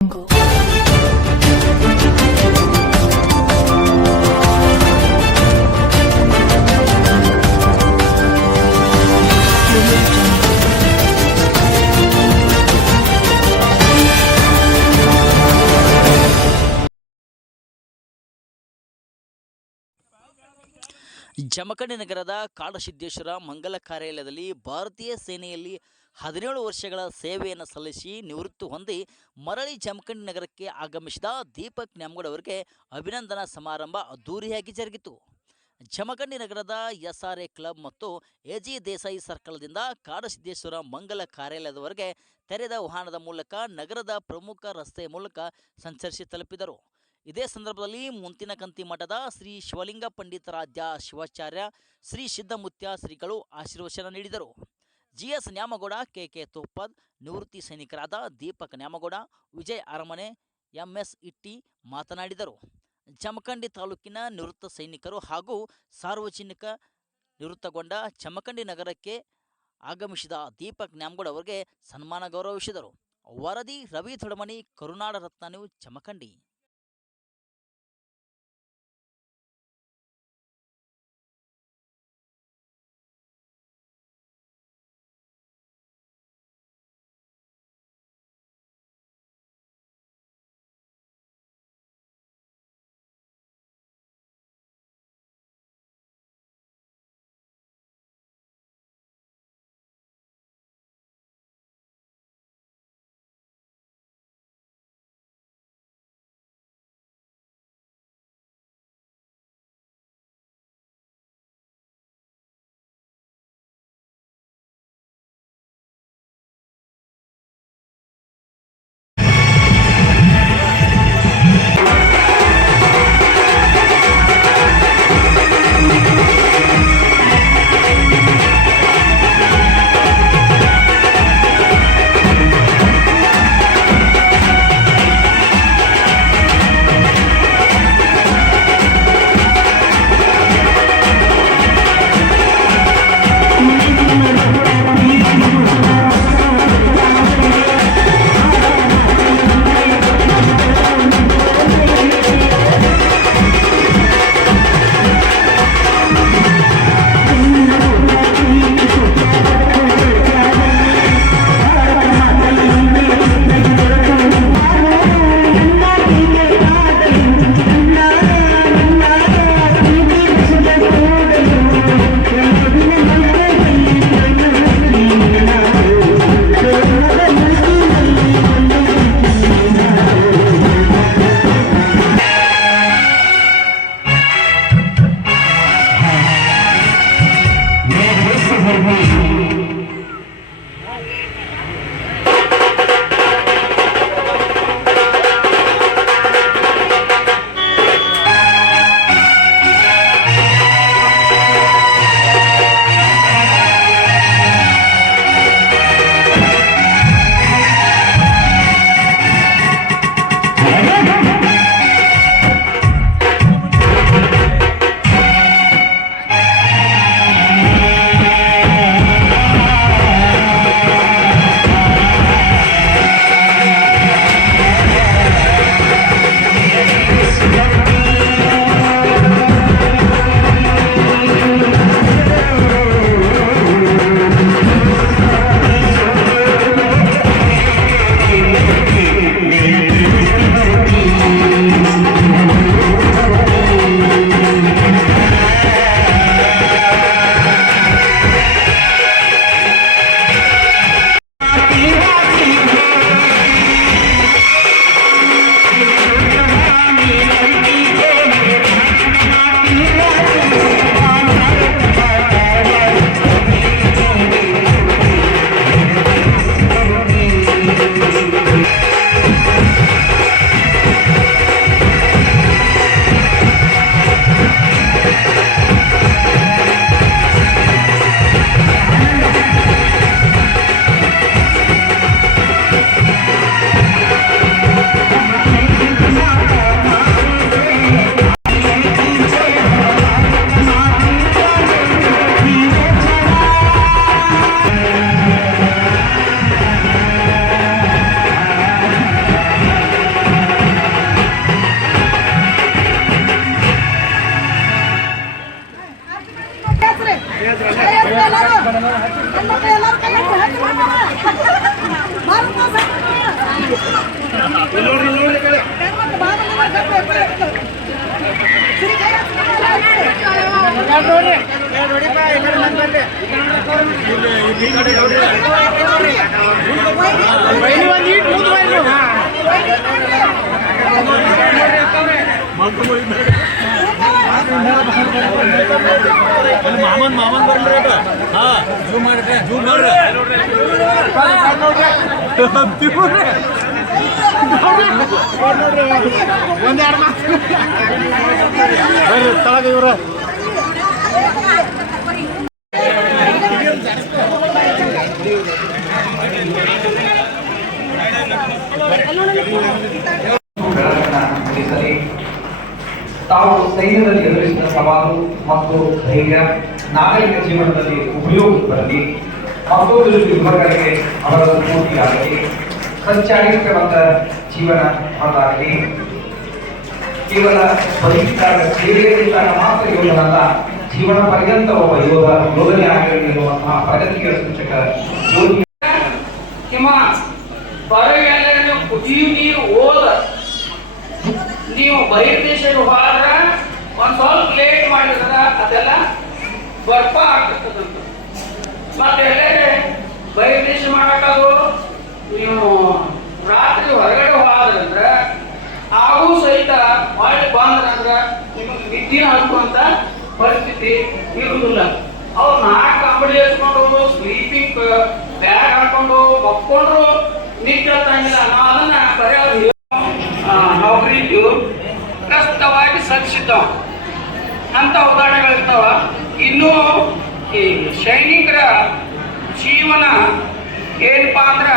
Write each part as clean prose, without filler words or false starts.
jungle. Jamkhandi ನಗರದ ಕಾಡಸಿದ್ದೇಶ್ವರ ಮಂಗಲ ಕಾರ್ಯಾಲಯದಲ್ಲಿ ಭಾರತೀಯ ಸೇನೆಯಲ್ಲಿ 17 ವರ್ಷಗಳ ಸೇವೆಯನ್ನು ಸಲ್ಲಿಸಿ ನಿವೃತ್ತಿ ಹೊಂದಿ ಮರಳಿ ಜಮಖಂಡಿ ನಗರಕ್ಕೆ ಆಗಮಿಸಿದ ದೀಪಕ್ ನ್ಯಾಮಗೌಡ ಅವರಿಗೆ ಅಭಿನಂದನಾ ಸಮಾರಂಭ ಅದ್ದೂರಿಯಾಗಿ ಜರುಗಿತು. ಜಮಖಂಡಿ ನಗರದ ಎಸ್ಆರ್ಎ ಕ್ಲಬ್ ಮತ್ತು ಎಜಿ ದೇಸಾಯಿ ಸರ್ಕಲ್ದಿಂದ ಕಾಡಸಿದ್ದೇಶ್ವರ ಮಂಗಲ ಕಾರ್ಯಾಲಯದವರೆಗೆ ತೆರೆದ ವಾಹನದ ಮೂಲಕ ನಗರದ ಪ್ರಮುಖ ರಸ್ತೆಯ ಮೂಲಕ ಸಂಚರಿಸಿ ತಲುಪಿದರು. ಇದೇ ಸಂದರ್ಭದಲ್ಲಿ ಮುಂತಿನಕಂತಿ ಮಠದ ಶ್ರೀ ಶಿವಲಿಂಗ ಪಂಡಿತಾರಾಧ್ಯ ಶಿವಾಚಾರ್ಯ ಶ್ರೀ ಸಿದ್ದಮುತ್ಯ ಶ್ರೀಗಳು ಆಶೀರ್ವಚನ ನೀಡಿದರು. ಜಿಎಸ್ ನ್ಯಾಮಗೌಡ, ಕೆಕೆ ತೋಪದ್, ನಿವೃತ್ತಿ ಸೈನಿಕರಾದ ದೀಪಕ್ ನ್ಯಾಮಗೌಡ, ವಿಜಯ್ ಅರಮನೆ, ಎಂಎಸ್ ಇಟ್ಟಿ ಮಾತನಾಡಿದರು. ಜಮಖಂಡಿ ತಾಲೂಕಿನ ನಿವೃತ್ತ ಸೈನಿಕರು ಹಾಗೂ ಸಾರ್ವಜನಿಕ ನಿವೃತ್ತಗೊಂಡ ಜಮಖಂಡಿ ನಗರಕ್ಕೆ ಆಗಮಿಸಿದ ದೀಪಕ್ ನ್ಯಾಮಗೌಡ ಅವರಿಗೆ ಸನ್ಮಾನ ಗೌರವಿಸಿದರು. ವರದಿ ರವಿ ತೊಡಮನಿ, ಕರುನಾಡ ರತ್ನ ನ್ಯೂಸ್, ಜಮಖಂಡಿ. ಮಾಮನ್ ಬರ್ರಿ ಹಾ ಜೂಮ್ ಮಾಡ್ರಿ ಒಂದೆರಡು ಮಾತು ಬರ್ರಿ ತಳಗ ಇವ್ರ ತಾವು ಸೈನ್ಯದಲ್ಲಿ ಎದುರಿಸಿದ ಸವಾಲು ಮತ್ತು ಧೈರ್ಯ ನಾಗರಿಕ ಜೀವನದಲ್ಲಿ ಉಪಯೋಗಕ್ಕೆ ಬರಲಿ ಮತ್ತೊಂದು ಯುವಕರಿಗೆ ಅವರ ಸ್ಫೂರ್ತಿಯಾಗಲಿ ಸಚ್ಚಾರಿತ್ರವಂತ ಜೀವನ ಹೊರತಾಗಲಿ ಕೇವಲ ಬದುಕಿದಾಗ ಸೇವೆಯಲ್ಲಿದ್ದಾಗ ಮಾತ್ರ ಯೋಧನಲ್ಲ ಜೀವನ ಪರ್ಯಂತ ಒಬ್ಬ ಯೋಧನೆ ಆಗಲಿ ಎನ್ನುವಂತಹ ಪ್ರಗತಿಯ ಸೂಚಕ ಜ್ಯೋತಿ ಹೊರಗೆಲ್ಲ ಕುದಿಯು ನೀರು ಹೋದ ನೀವು ಬಹಿರ್ದೇಶಕ್ಕೆ ಹೋದ್ರ ಒಂದ್ ಸ್ವಲ್ಪ ಲೇಟ್ ಮಾಡಿದ್ರ ಅದೆಲ್ಲ ಬರ್ಪ ಆಗ್ತದಂತ ಮತ್ತೆ ಎಲ್ಲೇ ಬಹಿರ್ದೇಶ ಮಾಡಕ್ಕದು ನೀವು ರಾತ್ರಿ ಹೊರಗಡೆ ಹೋದ್ರಂದ್ರ ಹಾಗೂ ಸಹಿತ ಹೊಳ್ಳಿ ಬಂದ್ರಂದ್ರ ನಿಮಗೆ ನಿದ್ದಿನ ಹಾಕುವಂತ ಪರಿಸ್ಥಿತಿ ಇರುವುದಿಲ್ಲ. ಅವ್ರು 4 ಕಂಬಳಿ ಹಚ್ಕೊಂಡು ಸ್ಲೀಪಿಂಗ್ ಬ್ಯಾಗ್ ಹಾಕೊಂಡು ಮಕ್ಕೊಂಡ್ರು ನಿದ್ದೆ ಹತ್ತಂಗಿಲ್ಲ. ನಾವು ಅದನ್ನ ಬರೆಯೋದು ನೌಕರಿದ್ದು ಪ್ರಸ್ತುತವಾಗಿ ಸಲ್ಲಿಸಿದ್ದಾವ ಅಂತ ಉದಾಹರಣೆಗಳಿರ್ತಾವ. ಇನ್ನು ಈ ಸೈನಿಕರ ಜೀವನ ಏನಪ್ಪಾ ಅಂದ್ರ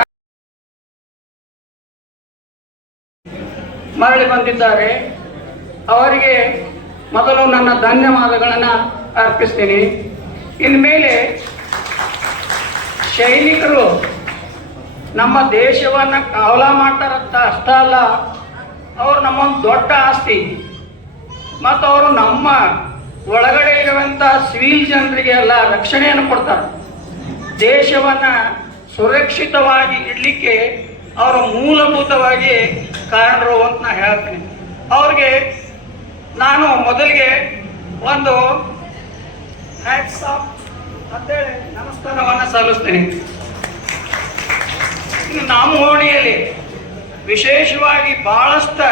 ಮರಳಿ ಬಂದಿದ್ದಾರೆ. ಅವರಿಗೆ ಮೊದಲು ನನ್ನ ಧನ್ಯವಾದಗಳನ್ನು ಅರ್ಪಿಸ್ತೀನಿ. ಇನ್ಮೇಲೆ ಸೈನಿಕರು ನಮ್ಮ ದೇಶವನ್ನ ಕಾವಲ ಮಾಡ್ತಾರಂತ ಅಷ್ಟೇ ಅಲ್ಲ, ಅವರು ನಮ್ಮೊಂದು ದೊಡ್ಡ ಆಸ್ತಿ ಮತ್ತು ಅವರು ನಮ್ಮ ಒಳಗಡೆ ಇರುವಂಥ ಸಿವಿಲ್ ಜನರಿಗೆ ಎಲ್ಲ ರಕ್ಷಣೆಯನ್ನು ಕೊಡ್ತಾರೆ. ದೇಶವನ್ನ ಸುರಕ್ಷಿತವಾಗಿ ಇಡಲಿಕ್ಕೆ ಅವರು ಮೂಲಭೂತವಾಗಿ ಕಾರಣರು ಅಂತ ನಾ ಹೇಳ್ತೀನಿ. ಅವ್ರಿಗೆ ನಾನು ಮೊದಲಿಗೆ ಒಂದು ಹ್ಯಾಟ್ಸ್ ಆಫ್ ಅಂತೇಳಿ ನಮಸ್ಕಾರವನ್ನು ಸಲ್ಲಿಸ್ತೀನಿ. ಇನ್ನು ನಮ್ಮ ಓಣಿಯಲ್ಲಿ ವಿಶೇಷವಾಗಿ ಬಹಳಷ್ಟು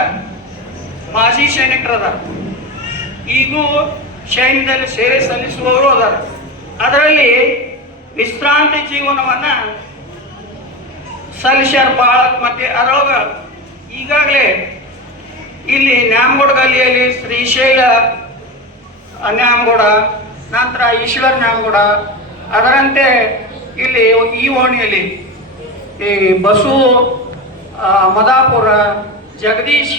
ಮಾಜಿ ಸೈನಿಕರದ ಈಗೂ ಸೈನ್ಯದಲ್ಲಿ ಸೇವೆ ಸಲ್ಲಿಸುವವರು ಅದಾರ. ಅದರಲ್ಲಿ ವಿಶ್ರಾಂತಿ ಜೀವನವನ್ನು ಸಲ್ಲಿಸ್ಯಾರ ಭಾಳ. ಮತ್ತೆ ಅದರೊಳಗೆ ಈಗಾಗಲೇ ಇಲ್ಲಿ ನ್ಯಾಮಗೌಡ ಗಲ್ಲಿಯಲ್ಲಿ ಶ್ರೀಶೈಲ ನ್ಯಾಮಗೌಡ, ನಂತರ ಈಶ್ವರ್ ನ್ಯಾಮಗೌಡ, ಅದರಂತೆ ಇಲ್ಲಿ ಈ ಓಣಿಯಲ್ಲಿ ಈ ಬಸು ಮದಾಪುರ, ಜಗದೀಶ್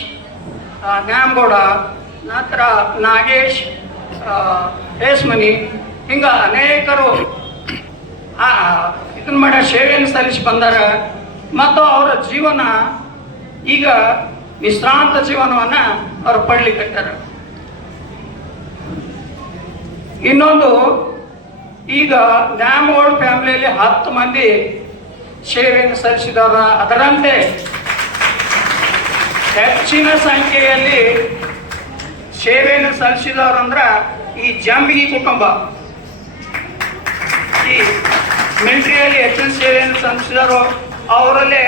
ನ್ಯಾಮಗೌಡ, ನಂತರ ನಾಗೇಶ್ ಹೇಸ್ಮನಿ, ಹಿಂಗ ಅನೇಕರು ಇದನ್ನ ಮಾಡ ಸೇವೆಯನ್ನು ಸಲ್ಲಿಸಿ ಬಂದಾರ. ಮತ್ತು ಅವರ ಜೀವನ ಈಗ ವಿಶ್ರಾಂತ ಜೀವನವನ್ನು ಅವ್ರು ಪಡ್ಲಿಕ್ಕತ್ತಾರ. ಇನ್ನೊಂದು, ಈಗ ನ್ಯಾಮಗೌಡ ಫ್ಯಾಮಿಲಿಯಲ್ಲಿ 10 ಮಂದಿ ಸೇವೆಯನ್ನು ಸಲ್ಲಿಸಿದವರ, ಅದರಂತೆ ಹೆಚ್ಚಿನ ಸಂಖ್ಯೆಯಲ್ಲಿ ಸೇವೆಯನ್ನು ಸಲ್ಲಿಸಿದವರಂದ್ರ ಈ ಜಂಬಿಗಿ ಕುಟುಂಬ. ಈ ಮಿಲಿಟರಿಯಲ್ಲಿ ಹೆಚ್ಚಿನ ಸೇವೆಯನ್ನು ಸಲ್ಲಿಸಿದವರು ಅವರಲ್ಲೇ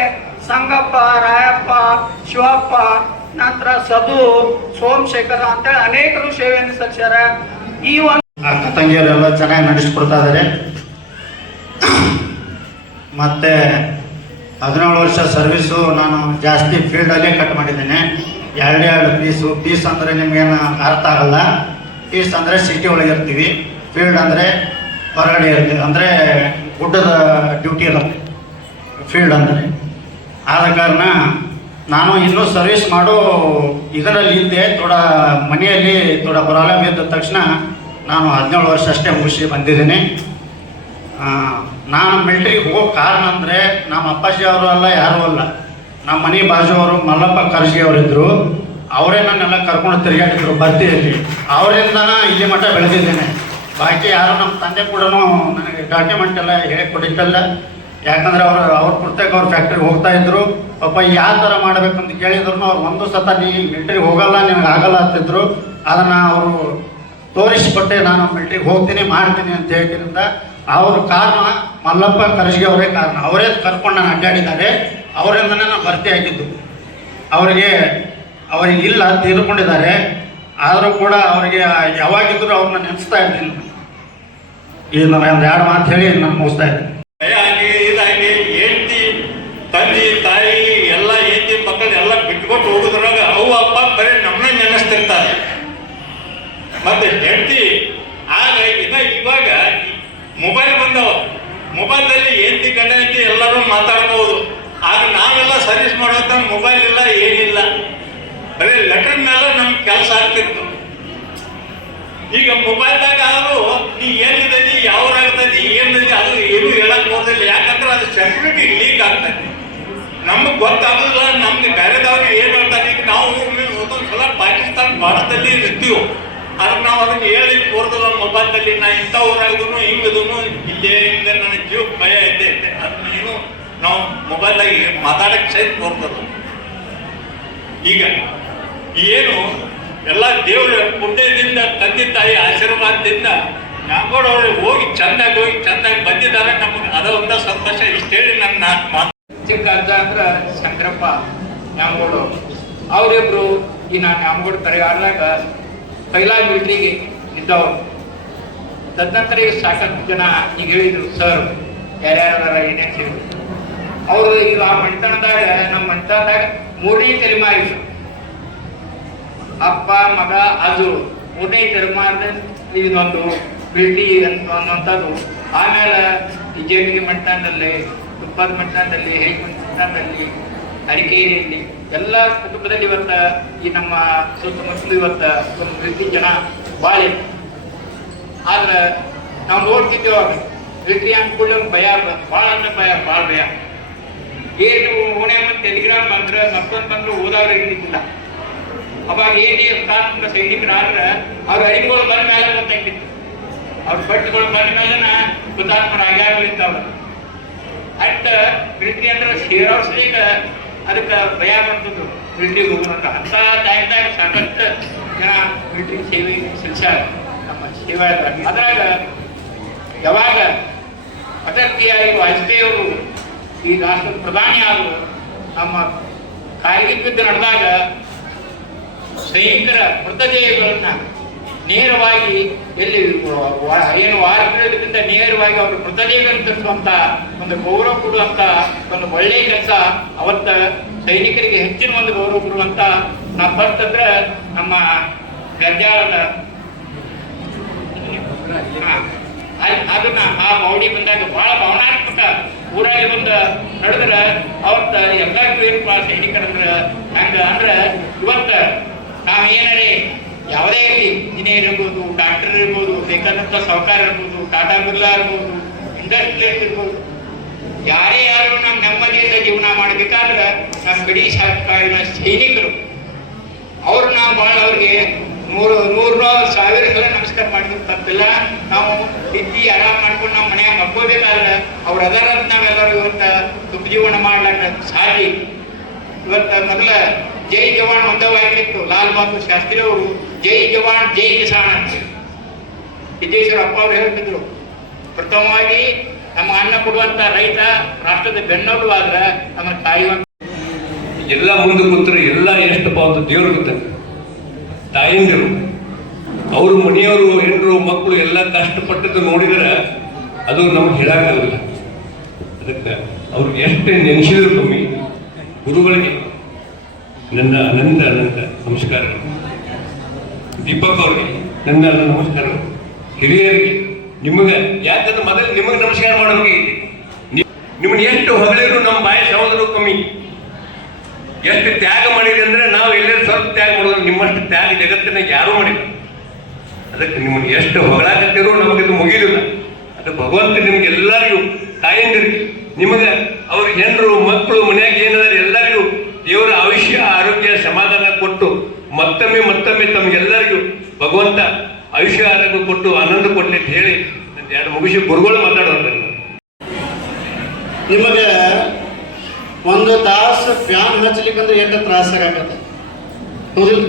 ಸಂಗಪ್ಪ, ರಾಯಪ್ಪ, ಶಿವಪ್ಪ, ನಂತರ ಸದು, ಸೋಮಶೇಖರ ಅಂತೇಳಿ ಅನೇಕರು ಸೇವೆಯನ್ನು ಸಲ್ಲಿಸ್ಯಾರ. ಈ ಒಂದು ಅಕ್ಕ ತಂಗಿಯರೆಲ್ಲ ಚೆನ್ನಾಗಿ ನಡೆಸ್ಕೊಡ್ತಾ ಇದ್ದಾರೆ. ಮತ್ತು 17 ವರ್ಷ ಸರ್ವಿಸು ನಾನು ಜಾಸ್ತಿ ಫೀಲ್ಡಲ್ಲೇ ಕಟ್ ಮಾಡಿದ್ದೇನೆ. 2 ಪೀಸ್ ಅಂದರೆ ನಿಮಗೇನು ಅರ್ಥ ಆಗಲ್ಲ. ಪೀಸ್ ಅಂದರೆ ಸಿಟಿ ಒಳಗೆ ಇರ್ತೀವಿ, ಫೀಲ್ಡ್ ಅಂದರೆ ಹೊರಗಡೆ ಇರ್ತೀವಿ, ಅಂದರೆ ಗುಡ್ಡದ ಡ್ಯೂಟಿ ಇರುತ್ತೆ ಫೀಲ್ಡ್ ಅಂದರೆ. ಆದ ಕಾರಣ ನಾನು ಇನ್ನೂ ಸರ್ವಿಸ್ ಮಾಡೋ ಇದರಲ್ಲಿ ಇದ್ದೆ. ಮನೆಯಲ್ಲಿ ಪ್ರಾಬ್ಲಮ್ ಇದ್ದ ತಕ್ಷಣ ನಾನು 17 ವರ್ಷ ಅಷ್ಟೇ ಮುಗಿಸಿ ಬಂದಿದ್ದೀನಿ. ನಾನು ಮಿಲ್ಟ್ರಿಗೆ ಹೋಗೋ ಕಾರಣ ಅಂದರೆ ನಮ್ಮ ಅಪ್ಪಾಜಿ ಅವರು ಅಲ್ಲ, ಯಾರೂ ಅಲ್ಲ, ನಮ್ಮ ಮನೆ ಬಾಜುವರು ಮಲ್ಲಪ್ಪ ಕರ್ಜಿ ಅವರಿದ್ದರು. ಅವರೇ ನನ್ನೆಲ್ಲ ಕರ್ಕೊಂಡು ತಿರುಗಾಡಿದ್ರು ಭರ್ತಿಯಲ್ಲಿ. ಅವರಿಂದನ ಇಲ್ಲಿ ಮಟ್ಟ ಬೆಳೆದಿದ್ದೇನೆ. ಬಾಕಿ ಯಾರು ನಮ್ಮ ತಂದೆ ಕೂಡ ನನಗೆ ಡಾಕ್ಯುಮೆಂಟ್ ಎಲ್ಲ ಹೇಳಿ ಕೊಟ್ಟಿದ್ದಲ್ಲ. ಯಾಕಂದರೆ ಅವ್ರ ಪುಸ್ತಕ ಅವ್ರ ಫ್ಯಾಕ್ಟ್ರಿಗೆ ಹೋಗ್ತಾಯಿದ್ರು. ಪಾಪ ಯಾವ ಥರ ಮಾಡ್ಬೇಕಂತ ಕೇಳಿದ್ರು ಅವ್ರು ಒಂದು ಸತ ನೀ ಮಿಲ್ಟ್ರಿಗೆ ಹೋಗಲ್ಲ, ನಿನಗೆ ಆಗಲ್ಲ ಅಂತಿದ್ರು. ಅದನ್ನು ಅವರು ತೋರಿಸ್ಕೊಟ್ಟೆ ನಾನು ಮಿಲ್ಟ್ರಿಗೆ ಹೋಗ್ತೀನಿ ಮಾಡ್ತೀನಿ ಅಂತ ಹೇಳ್ತಿರಿಂದ ಅವ್ರ ಕಾರಣ ಮಲ್ಲಪ್ಪ ಕರಜ್ಗೆ ಅವರೇ ಕಾರಣ. ಅವರೇ ಕರ್ಕೊಂಡು ನಾನು ಅಡ್ಡಾಡಿದ್ದಾರೆ. ಅವರಿಂದನೇ ನಾನು ಭರ್ತಿ ಆಗಿದ್ದು. ಅವರಿಗೆ ಇಲ್ಲ ತೀರ್ಕೊಂಡಿದ್ದಾರೆ. ಆದರೂ ಕೂಡ ಅವರಿಗೆ ಯಾವಾಗಿದ್ದರೂ ಅವ್ರನ್ನ ನೆನೆಸ್ತಾ ಇದ್ದೀನಿ. ಈಗ ನಾನು ಒಂದು 2 ಮಾತು ಹೇಳಿ ನಾನು ಮುಗಿಸ್ತಾ ಇದ್ದೀನಿ. ಇದಾಗಿ ಹೆಂಡತಿ ತಂದೆ ತಾಯಿ ಎಲ್ಲ ಹೆಂಡತಿ ಮಕ್ಕಳು ಎಲ್ಲ ಬಿಟ್ಕೊಟ್ಟು ಹೋಗೋದ್ರಾಗ ಅವು ಅಪ್ಪ ಬರೀ ನಮ್ಮನ್ನ ನೆನೆಸ್ತಿರ್ತಾರೆ. ಮತ್ತೆ ಹೆಂಡತಿ ಆಗ ಇವಾಗ ಮೊಬೈಲ್ ಬಂದವ, ಮೊಬೈಲ್ದಲ್ಲಿ ಹೆಂಡತಿ ಗಂಡ ಹೆಂಡತಿ ಎಲ್ಲರೂ ಮಾತಾಡ್ಬೋದು. ಆಗ ನಾವೆಲ್ಲ ಸರ್ವಿಸ್ ಮಾಡೋಂಥ ಮೊಬೈಲ್ ಇಲ್ಲ, ಏನಿಲ್ಲ, ಬರೀ ಲೆಟರ್ ಮೇಲೆ ನಮ್ಗೆ ಕೆಲಸ ಆಗ್ತಿತ್ತು. ಈಗ ಮೊಬೈಲ್ದಾಗ ಆದರೂ ನೀ ಏನಿದೆ, ಯಾವ್ದಾಗ್ತದೆ, ಏನಿದೆ ಅದು ಏನು ಹೇಳಕ್ ಹೋದಿಲ್ಲ. ಯಾಕಂದ್ರೆ ಅದು ಸೆಕ್ಯೂರಿಟಿ ಲೀಕ್ ಆಗ್ತದೆ. ನಮ್ಗೆ ಗೊತ್ತಾಗೋದಿಲ್ಲ, ನಮ್ಗೆ ಬೇರೆದವ್ರಿಗೆ ಏನು ಹೇಳ್ತಾರೆ. ಈಗ ನಾವು ಒಂದೊಂದ್ಸಲ ಪಾಕಿಸ್ತಾನ ಭಾರತದಲ್ಲಿ ಇರ್ತೀವಿ, ಆದ್ರೆ ನಾವು ಅದನ್ನ ಹೇಳಿ ಕೋರ್ದಲ್ಲ ಮೊಬೈಲ್ದಲ್ಲಿ. ನಾ ಇಂಥ ಊರಾಗಿದ್ರು ಹಿಂಗಿದ್ರು ಇಲ್ಲೇ ಹಿಂಗ ನನ್ನ ಜೀವ ಭಯ ಐತೆ ಅದನ್ನ ಏನು ನಾವು ಮೊಬೈಲ್ದಾಗಿ ಮಾತಾಡಕ್ಕೆ ಸಹಿತ ಕೋರ್ತದ. ಈಗ ಏನು ಎಲ್ಲ ದೇವರ ಪುಣ್ಯದಿಂದ ತಂದೆ ತಾಯಿ ಆಶೀರ್ವಾದದಿಂದ ನಾಗೋಡವ್ರು ಚಂದಾಗಿ ಬಂದಿದ್ದಾರೆ. ನಮ್ಗೆ ಅದೊಂದ ಸಂತೋಷ. ಇಷ್ಟು ಹೇಳಿ ನನ್ನ ಮಾತು. ಚಿಕ್ಕ ಅಜ್ಜ ಅಂದ್ರೆ ಶಂಕರಪ್ಪ ನ್ಯಾಮಗೋಡು, ಅವರಿಬ್ರು ಈ ನಾನು ನ್ಯಾಮಗೋಡು ತರಗಾರದಾಗ ಪೈಲಾ ಮಿಲಿಟ್ರಿಗೆ ಇದ್ದವರು. ತದನಂತರ ಈಗ ಸಾಕಷ್ಟು ಜನ ಈಗ ಹೇಳಿದ್ರು ಸರ್ ಯಾರ್ಯಾರ ಏನೇನು ಸೇರಿದ್ರು. ಅವರು ಈಗ ಆ ಮಣಿತನದಾಗ ನಮ್ಮ ಮಣಿತನದಾಗ 3ನೇ ತಲೆಮಾರಿ ಅಪ್ಪ ಮಗ ಅದು 3ನೇ ತಲೆಮಾರಿನ ಇದೊಂದು ಭೇಟಿ ಅನ್ನುವಂಥದ್ದು. ಆಮೇಲೆ ಜೇಮಿಗೆ ಮಣಿತನದಲ್ಲಿ, ತುಪ್ಪದ ಮಣಿತನದಲ್ಲಿ, ಹೇಗೆ ಮಣಿತನದಲ್ಲಿ, ಅಡಿಕೇರಿಯಲ್ಲಿ ಎಲ್ಲ ಕುಟುಂಬದಲ್ಲಿ ಇವತ್ತ ಈ ನಮ್ಮ ಸುತ್ತಮುತ್ತಲು ಇವತ್ತ ಒಂದು ರೀತಿ ಜನ ಭಾಳ ಇತ್ತು. ಆದ್ರೆ ನಾವು ನೋಡ್ತಿದ್ದೇವೆ ಅವಾಗ ಭೇಟಿ ಅಂದ್ಕೊಳ್ಳಿ ಭಯ, ಭಾಳ ಅಂದ್ರೆ ಭಾಳ ಭಯ. ಏನು ಓಣೆ ಮತ್ತು ಟೆಲಿಗ್ರಾಮ್ ಬಂದ್ರೆ ಮತ್ತೊಂದು ಬಂದ್ರೆ ಓದಾದ್ರೆ ಇರ್ತಿದ್ದಿಲ್ಲ. ಅವಾಗ ಏನೇ ಹುತಾತ್ಮ ಸೈನಿಕರಾದ್ರೆ ಅವ್ರ ಅಡಿಗಳು ಬಂದ ಮೇಲೆ ಗೊತ್ತಾಗ್ತಿತ್ತು. ಅವ್ರ ಬಟ್ಟೆಗಳು ಬಂದ ಮೇಲೆನ ಹುತಾತ್ಮರಾಗ್ಯಾಗಳಿದ್ದಾವ. ಅಟ್ಟ ಪ್ರೀತಿ ಅಂದ್ರೆ ಸೇರೋಸ್ಲಿಕ್ಕ ಅದಕ್ಕೆ ಭಯ ಬರ್ತದ್ದು ಮಿಲಿಟ್ರಿಗೆ ಹೋಗೋಣ ಅಂತ ಟೈಮ್ದಾಗ ಸಾಕಷ್ಟು ಜನ ಮಿಲಿಟ್ರಿ ಸೇವೆ ಸಲ್ಲಿಸ್ಯಾರ. ನಮ್ಮ ಸೇವಾ ಅದ್ರಾಗ ಯಾವಾಗ ಅಟಲ್ಬಿಹಾರಿ ವಾಜಪೇಯಿ ಅವರು ಈ ರಾಷ್ಟ್ರದ ಪ್ರಧಾನಿ ಆದರು, ನಮ್ಮ ಕಾರ್ಗಿಲ್ ಯುದ್ಧ ನಡೆದಾಗ ಸೈನಿಕರ ಮೃತದೇಹಗಳನ್ನ ನೇರವಾಗಿ ಎಲ್ಲಿ ಏನು ವಾರದಿಂದ ನೇರವಾಗಿ ಅವರು ಮೃತದೇಹಗಳನ್ನು ತರಿಸುವಂತ ಒಂದು ಗೌರವ ಕೊಡುವಂತ ಒಂದು ಒಳ್ಳೆಯ ಕೆಲಸ ಅವತ್ತ ಸೈನಿಕರಿಗೆ ಹೆಚ್ಚಿನ ಒಂದು ಗೌರವ ಕೊಡುವಂತ ನಾವು ಬರ್ತಂದ್ರೆ ನಮ್ಮ ಗರ್ಜಾಳದ ಅದನ್ನ ಆ ಮೌಡಿ ಬಂದಾಗ ಬಹಳ ಭಾವನಾತ್ಮಕ ಊರಾಗಿ ಒಂದು ನಡೆದ್ರೆ ಅವತ್ತ ಎಲ್ಲರಿಗೂ ಏನಪ್ಪ ಸೈನಿಕರಂದ್ರ ಹಂಗ ಅಂದ್ರೆ ಇವತ್ತ ನಾವೇನರೇ ಯಾವುದೇ ಇರಲಿ, ಇಂಜಿನಿಯರ್ ಇರ್ಬೋದು, ಡಾಕ್ಟರ್ ಇರ್ಬೋದು, ಬೇಕಾದಂಥ ಸಾಹುಕಾರ ಇರ್ಬೋದು, ಟಾಟಾ ಬಿರ್ಲಾ ಇರ್ಬೋದು, ಇಂಡಸ್ಟ್ರಿಯಲ್ ಇರ್ಬೋದು, ಯಾರು ನಮ್ಮ ನೆಮ್ಮದಿಯಿಂದ ಜೀವನ ಮಾಡಬೇಕಾದ್ರೆ ನಮ್ಮ ಗಡಿ ಸರ್ಕಾರಿನ ಸೈನಿಕರು ಅವ್ರು ನಾವು ಭಾಳ ಅವ್ರಿಗೆ 100,000 ಸಲ ನಮಸ್ಕಾರ ಮಾಡಿದ್ರು ತಪ್ಪಿಲ್ಲ. ನಾವು ಇದ್ದಿ ಆರಾಮ್ ಮಾಡ್ಕೊಂಡು ನಾವು ಮನೆಯಾಗ ಮಕ್ಕೋಬೇಕಾದ್ರೆ ಅವ್ರು ಅದರ ನಾವೆಲ್ಲರೂ ಇವತ್ತು ಸುಖ ಜೀವನ ಮಾಡ್ಲಾಕ ಸಾಧ್ಯ. ಇವತ್ತು ಮೊದಲ ಜೈ ಜವಾನ್ ಒಂದೇ ವಾಕ್ಯಿತ್ತು. ಲಾಲ್ ಬಹದ್ದೂರ್ ಶಾಸ್ತ್ರಿ ಅವರು ಜೈ ಜವಾನ್ ಜೈ ಕಿಸಾನ್ ಅಂತ ಸಿದ್ದೇಶ್ವರ ಅಪ್ಪ ಅವರು ಹೇಳ್ತಿದ್ರು. ಪ್ರಥಮವಾಗಿ ನಮ್ಮ ಅನ್ನ ಕೊಡುವಂತ ರೈತ ರಾಷ್ಟ್ರದ ಬೆನ್ನೆಲುಬು ಆದ್ರೆ ನಮ್ಮ ತಾಯಿ ಎಲ್ಲ ಮುಂದೆ ಕೂತ್ರೆ ಎಲ್ಲ ಎಷ್ಟಪ್ಪ ಒಂದು ದೇವ್ರು ಗೊತ್ತಾಗ ತಾಯಿಂದಿರು ಅವ್ರ ಮನೆಯವರು ಹೆಣ್ಣರು ಮಕ್ಕಳು ಎಲ್ಲ ಕಷ್ಟಪಟ್ಟದ್ದು ನೋಡಿದ್ರೆ ಅದು ನಮ್ಗೆ ಹೇಳಕ್ಕಾಗಲ್ಲ. ಅದಕ್ಕೆ ಅವ್ರಿಗೆ ಎಷ್ಟು ನೆನೆಸಿದ್ರು ಕಮ್ಮಿ. ಗುರುಗಳಿಗೆ ನನ್ನ ಅನಂತ ನಮಸ್ಕಾರ. ದೀಪಕ್ ಅವ್ರಿಗೆ ನನ್ನ ನಮಸ್ಕಾರ. ಹಿರಿಯರಿಗೆ ನಿಮಗೆ ಯಾಕಂದ್ರೆ ಮೊದಲು ನಿಮಗೆ ನಮಸ್ಕಾರ ಮಾಡೋರಿಗೆ ನಿಮ್ಮನ್ನ ಎಷ್ಟು ಹೊಗಳಿದ್ರು ನಮ್ಮ ಬಾಯಿ ಸಹೋದರು ಕಮ್ಮಿ. ಎಷ್ಟು ತ್ಯಾಗ ಮಾಡಿರಿ ಅಂದ್ರೆ ನಾವು ಎಲ್ಲರೂ ಸ್ವಲ್ಪ ತ್ಯಾಗ ಮಾಡೋದು, ನಿಮ್ಮಷ್ಟು ತ್ಯಾಗ ಜಗತ್ತಿನಾಗ ಯಾರೂ ಮಾಡಿಲ್ಲ. ಅದಕ್ಕೆ ನಿಮ್ಮನ್ನು ಎಷ್ಟು ಹೊಗಳಾಕತ್ತಿರೋ ನಮಗಿದು ಮುಗಿಲಿಲ್ಲ. ಅದು ಭಗವಂತ ನಿಮ್ಗೆ ಎಲ್ಲರಿಗೂ ತಾಯಂದಿರಿಗೆ ನಿಮಗೆ ಅವ್ರ ಹೆಣ್ಣರು ಮಕ್ಕಳು ಮನ್ಯಾಗ ಏನಾದ್ರೆ ಎಲ್ಲರಿಗೂ ದೇವರ ಆಯುಷ್ಯ ಆರೋಗ್ಯ ಸಮಾಧಾನ ಕೊಟ್ಟು ಮತ್ತೊಮ್ಮೆ ತಮಗೆಲ್ಲರಿಗೂ ಭಗವಂತ ಆಯುಷ್ಯ ಆರೋಗ್ಯ ಕೊಟ್ಟು ಆನಂದ ಕೊಡ್ಲಿ ಅಂತ ಹೇಳಿ ಎರಡು ಮುಗಿಸಿ ಗುರುಗಳು ಮಾತಾಡೋದು. ನಿಮಗೆ ಒಂದು ತಾಸು ಫ್ಯಾನ್ ಹಚ್ಚಲಿಕ್ಕಂದ್ರೆ ಎಷ್ಟು ತ್ರಾಸ ಆಗತ್ತೆ, ಹೌದಿಲ್ಲ?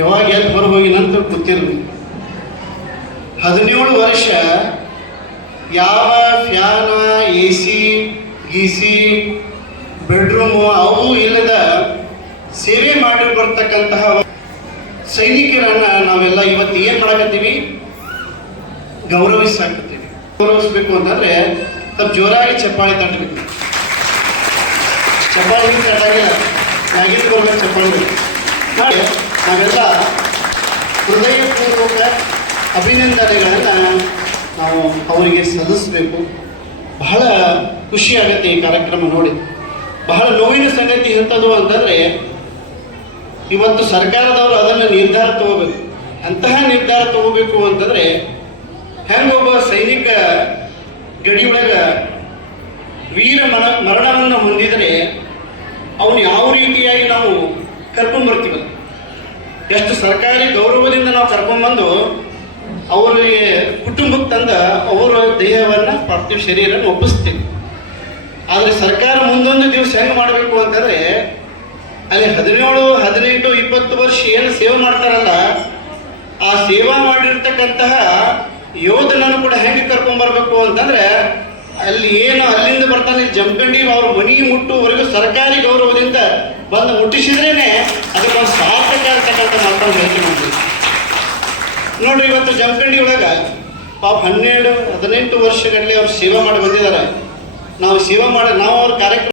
ಯಾವಾಗ ಎಲ್ಲಿ ಹೊರಗೆ ನಂತರ ಗೊತ್ತಿರಲಿ. 17 ವರ್ಷ ಯಾವ ಫ್ಯಾನ, AC, ಗೀಸಿ, ಬೆಡ್ರೂಮು ಅವು ಇಲ್ಲದ ಸೇವೆ ಮಾಡಿ ಬರ್ತಕ್ಕಂತಹ ಸೈನಿಕರನ್ನ ನಾವೆಲ್ಲ ಇವತ್ತು ಏನು ಮಾಡಕತ್ತೀವಿ? ಗೌರವಿಸಾಕತ್ತೀವಿ. ಗೌರವಿಸ್ಬೇಕು ಅಂತಂದ್ರೆ ಸ್ವಲ್ಪ ಜೋರಾಗಿ ಚಪ್ಪಾಳೆ ತಟ್ಟಬೇಕು. ಚಪ್ಪಾಳೆ ತಟ್ಟಾಗಿಲ್ಲ, ನಾಗಿದ್ದು ಬರ್ಬೇಕು ಚಪ್ಪಾಳೆ. ನಾಳೆ ನಾವೆಲ್ಲ ಹೃದಯಪೂರ್ವಕ ಅಭಿನಂದನೆಗಳನ್ನು ನಾವು ಅವರಿಗೆ ಸಲ್ಲಿಸಬೇಕು. ಬಹಳ ಖುಷಿ ಆಗುತ್ತೆ ಈ ಕಾರ್ಯಕ್ರಮ ನೋಡಿ. ಬಹಳ ನೋವಿನ ಸಂಗತಿ ಎಂಥದ್ದು ಅಂತಂದರೆ, ಇವತ್ತು ಸರ್ಕಾರದವರು ಅದನ್ನು ನಿರ್ಧಾರ ತಗೋಬೇಕು. ಅಂತಹ ನಿರ್ಧಾರ ತಗೋಬೇಕು ಅಂತಂದರೆ, ಹೆಂಗೊಬ್ಬ ಸೈನಿಕ ಗಡಿಯೊಳಗೆ ವೀರ ಮರಣವನ್ನು ಹೊಂದಿದರೆ ಅವನು ಯಾವ ರೀತಿಯಾಗಿ ನಾವು ಕರ್ಕೊಂಡ್ಬರ್ತೀವಲ್ಲ, ಎಷ್ಟು ಸರ್ಕಾರಿ ಗೌರವದಿಂದ ನಾವು ಕರ್ಕೊಂಡ್ಬಂದು ಅವರಿಗೆ ಕುಟುಂಬಕ್ಕೆ ತಂದ ಅವರ ದೇಹವನ್ನು, ಪಾರ್ಥಿವ ಶರೀರವನ್ನು ಒಪ್ಪಿಸ್ತೀವಿ. ಆದರೆ ಸರ್ಕಾರ ಮುಂದೊಂದು ದಿವಸ ಹೆಂಗೆ ಮಾಡಬೇಕು ಅಂತಂದರೆ, ಅಲ್ಲಿ 17, 18, 20 ವರ್ಷ ಏನು ಸೇವೆ ಮಾಡ್ತಾರಲ್ಲ, ಆ ಸೇವಾ ಮಾಡಿರ್ತಕ್ಕಂತಹ ಯೋಧನನ್ನು ಕೂಡ ಹೆಂಗೆ ಕರ್ಕೊಂಡ್ಬರ್ಬೇಕು ಅಂತಂದರೆ, ಅಲ್ಲಿ ಏನು ಅಲ್ಲಿಂದ ಬರ್ತಾನೆ ಜಮಖಂಡಿ ಅವ್ರ ಮನಿ ಮುಟ್ಟುವರೆಗೂ ಸರ್ಕಾರಿ ಗೌರವದಿಂದ ಬಂದು ಮುಟ್ಟಿಸಿದ್ರೇನೆ ಅದಕ್ಕೊಂದು ಸಾರ್ಥಕ ಅಂತಕ್ಕಂಥ ಮಾತನ್ನು ಹೇಳ್ತೀವಿ. ನೋಡ್ರಿ, ಇವತ್ತು ಜಮಖಂಡಿ ಒಳಗೆ ಪಾಪ 12, 18 ವರ್ಷಗಟ್ಟಲೆ ಅವ್ರು ಸೇವೆ ಮಾಡಿ ಬಂದಿದ್ದಾರೆ. ನಾವು ಸೇವೆ ಮಾಡಿ ನಾವು ಅವ್ರ ಕಾರ್ಯಕ್ರಮ